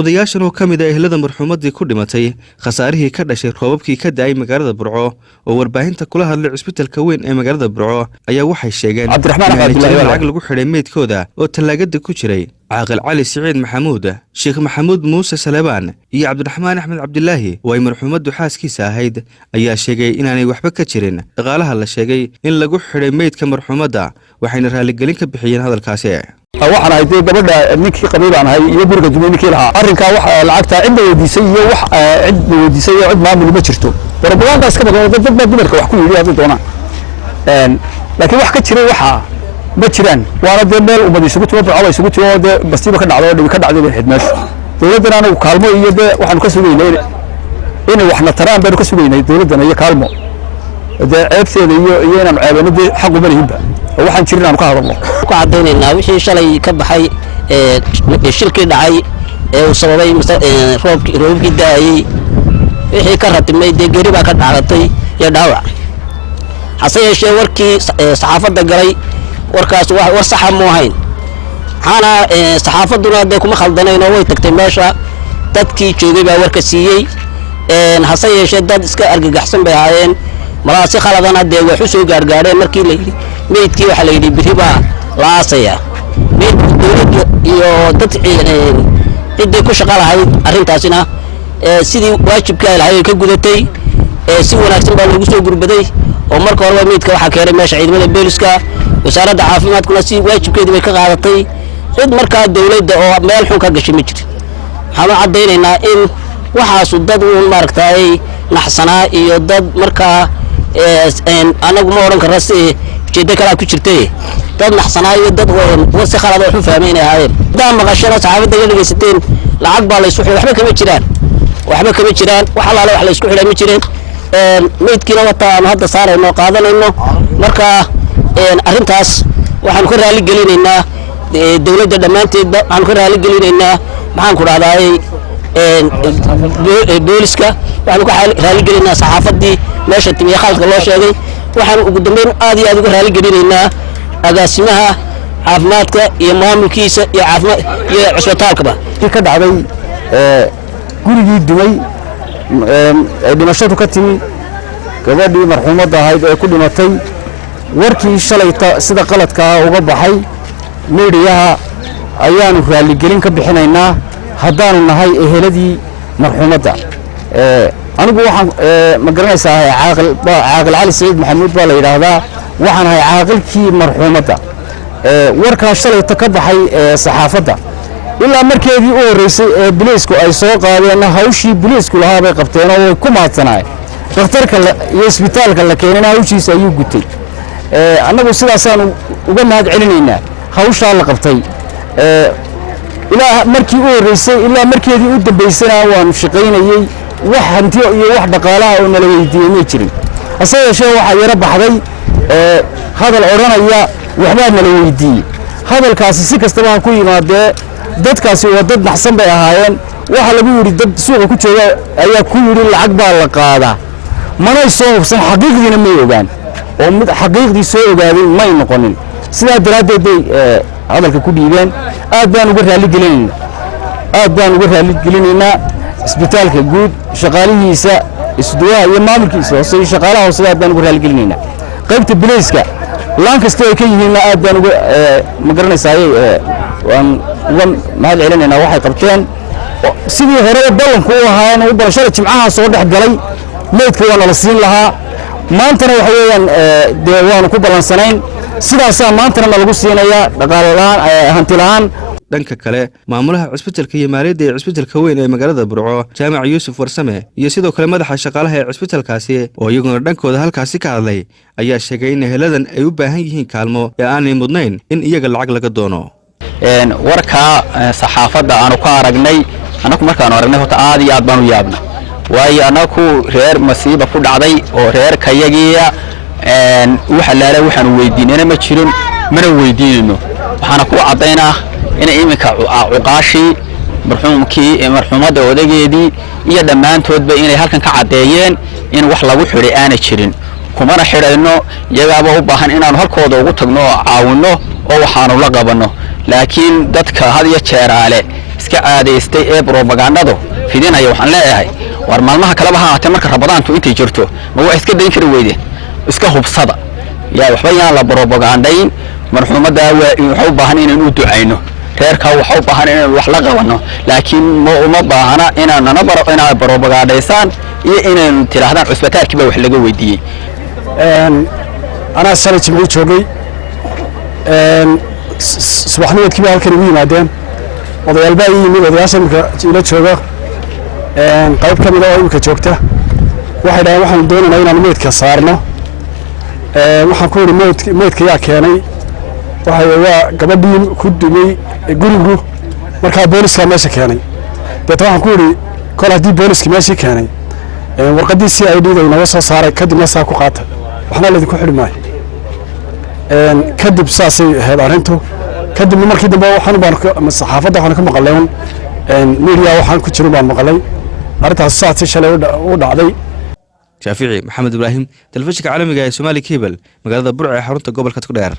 odayaashan oo kamid ah ehelada marxuumadii ku dhimatay khasaarihii ka dhashay roobabkii ka daay magaalada Burco oo warbaahinta kula hadlay isbitaalka weyn ee magaalada Burco ayaa waxay sheegeen in lacag lagu xidhay meydkooda oo talaagada ku jiray عاقل علي سعيد محمود شيخ محمود موسى سليمان iyo Cabdiraxmaan Axmed Cabdilaahi oo ay marxuumadu xaaskiisa ahayd ayaa sheegay inaanay waxba ka jirin dhaqaalaha la sheegay in lagu xidhay meydka marxuumada waxayna raali gelin ka bixiyeen hadalkaasi waxaan ahay gabadha ninkii qabiilaan ahay iyo guriga duminkii lahaa arrinka waxa lacagta cid weydiisay iyo wax cid weydiisay iyo cid maamul ma jirto barbaaqada iska badan dad dumarka wax ku yiri hadii doonaan laakiin wax ka jiray waxa ma jiraan waana meel ummadii isugu timo Burco isugu timo basiiba ka dhacdo dhibi ka dhacday xidmeesh dawladana anagu kaalmo iyo waxaan ka sugaynay in waxna taraan baan ka sugaynay dawladana iyo kaalmo ceebteeda iyo inaan ceebanadii xaq u barihiba waxaan jirnaan ka hadalno ku cadeynayna wixii shalay ka baxay shirkii dhacay ee sababay roobkii daayay wixii ka ratimay geeri baa ka dhacday iyo dhaawac hase yeeshee warkii saxaafadda galay warkaas war sax ma ahayn xana saxaafaduna kuma khaldanayno way tagtay meesha dadkii joogay baa warka siiyay hase yeeshee dad iska argagaxsan bay ahaayeen malaasi khaladana wax u soo gaargaareen markii la yiri meydkii waxa la yiri biriba la aasaya meyd dawladda iyo dad cidii ku shaqo lahayd arrintaasina sidii waajibka ay lahayd ka gudatay si wanaagsan baa lagu soo gurbaday oo marka hore meydka waxa keenay meesha ciidamada booliska wasaaradda caafimaadkuna si waajibkeedii bay ka qaadatay cid marka dawladda oo meel xun ka gashay ma jirin waxaan cadeynaynaa in waxaas dad uu maaragtay naxsanaa iyo dad marka anagu ma oran karno si jeeda kala ku jirtay dad naxsanaa iyo dad wasi khalad oo fahmeen ahaayeen dad maqashana saxaafadda ay dhageysateen lacag baa la isku xidhay waxba kama jiraan wax alla wax la isku xidhay ma jireen meydkiina wata aan hadda saarayno qaadanayno marka arrintaas waxaan ka raali gelinaynaa dawladda dhamaanteed waxaan ka raali gelinaynaa maxaan ku raadaay booliska waxaan ka raali gelinaynaa saxaafadii meesha timiye khalka loo sheegay waxaan ugu dambeyn aad iyo aad uga raali gelinaynaa agaasimaha caafimaadka iyo maamulkiisa iyo caafimaad iyo cusbitaalkaba ka dhacday gurigii dumay dhimashadu ka timi gabadhii marxuumadda ahayd ee ku dhimatay warkii shalay sida qaladka uga baxay meediyaha ayaanu raali gelin ka bixinaynaa haddaanu nahay eheladii marxuumadda anigu waxaan ma garanaysaa caaqil cali saciid maxamuud baa la yiraahdaa waxaan ahay caaqilkii marxuumadda warka shalay ka baxay saxaafadda ilaa markeedii u horeysay ee biliisku ay soo qaadeen hawshii biliisku lahaa bay qabteen oo ku maadsanaay dhakhtarka iyo isbitaalka la keenay hawshiisa ayuu gutay annagu sidaasaan uga mahad celinaynaa hawsha la qabtay ilaa markii u horeysay ilaa markeedii u dambeysana waan shaqaynayay wax hanti iyo wax dhaqaalaha oo nala weydiiyay ma jirin hase yeeshee waxa yara baxday hadal oranaya waxba nala weydiiyay hadalkaasi si kastaba ku yimaadee dadkaasi waa dad naxsan bay ahaayeen waxa lagu yiri dad suuqa ku jooga ayaa ku yiri lacag baa la qaadaa mana soo hubsan xaqiiqdiina ma ogaan oo mid xaqiiqdii soo ogaadin ma noqonin sidaa daraadeed bay hadalka ku dhiibeen aad baan uga raali gelinaynaa isbitaalka guud shaqaalihiisa isduwaha iyo maamulkiisa hoose shaqaalaha hoose aad baan uga raali gelinaynaa qaybta biliiska laan kasta ay ka yihiin aad baan uga ma garanaysaa waan uga mahad celinaynaa waxay qabteen sidii hore ballanku u ahaayeen u barashada jimcaha soo dhex galay meydka waa la siin lahaa maantana waxa weeyaan waanu ku balansanayn sidaas maantana lagu siinayaa dhaqaale la'aan hanti la'aan dhanka kale maamulaha cusbitaalka iyo maaliyadda ee cusbitaalka weyn ee magaalada Burco jaamac Yuusuf Warsame iyo sidoo kale madaxa shaqaalaha ee cusbitaalkaasi oo iyaguna dhankooda halkaasi ka hadlay ayaa sheegay in heladan ay u baahan yihiin kaalmo ee aanay mudnayn in iyaga lacag laga doono warka saxaafadda aanu ka aragnay anagu markaan aragnay horta aad iyo aad baan u yaabnay waayo anagu reer masiiba ku dhacday oo reer kayagiya waxa laala waxaan weydiinayna ma jirin mana weydiinayno waxaana ku cadeynaa in iminka cuqaashi marxuumadda odageedii iyo dhammaantoodba inay halkan ka cadeeyeen in wax lagu xidhay aana jirin kumana xidhayno iyagaaba u baahan inaanu halkooda ugu tagno caawino oo waxaanu la qabanno laakiin dadka had iyo jeeraale iska caadaystay ee propagandado fidinaya waxaan leeyahay war maalmaha kaleba ha ahaatee marka rabadaantu intay jirto ma wax iska dayn kara weydeen iska hubsada yaa waxba yaan la propagandayn marxuumadda waxa u baahan inaan u ducayno reerka waxa u baahan inaan wax la qabano laakiin ma baahana inaan propagandaysan iyo inaan tiraahdaan cusbitaalkiiba wax laga weydiiyey أنا سنة جمعي شوقي subaxnimadkii kiba halkan ugu yimaadeen odayaal baa yimid odayaasha ila jooga qayb ka mid ah oo imika joogta waxay dhahaan waxaan doonaynaa inaan meydka saarno waxaan ku yiri meydka yaa keenay waa gabadhii ku dumay gurigu markaa booliska meesha keenay dadka waxaan ku yiri kol hadii booliska meesha keenay warqadii si ay dhiiday naga soo saaray kadibna saa ku qaata waxna la idinku xidhi maayo kadib saasay ahayd arrintu kadib markii dambe waxaan baan saxaafadda waxaan ka maqalay media waxaan ku jirin baan maqalay arrintaas saacadii shalay u dhacday shaafici maxamed ibraahim telefishinka caalamiga ee Somali Cable magaalada Burco ee xarunta gobolka Togdheer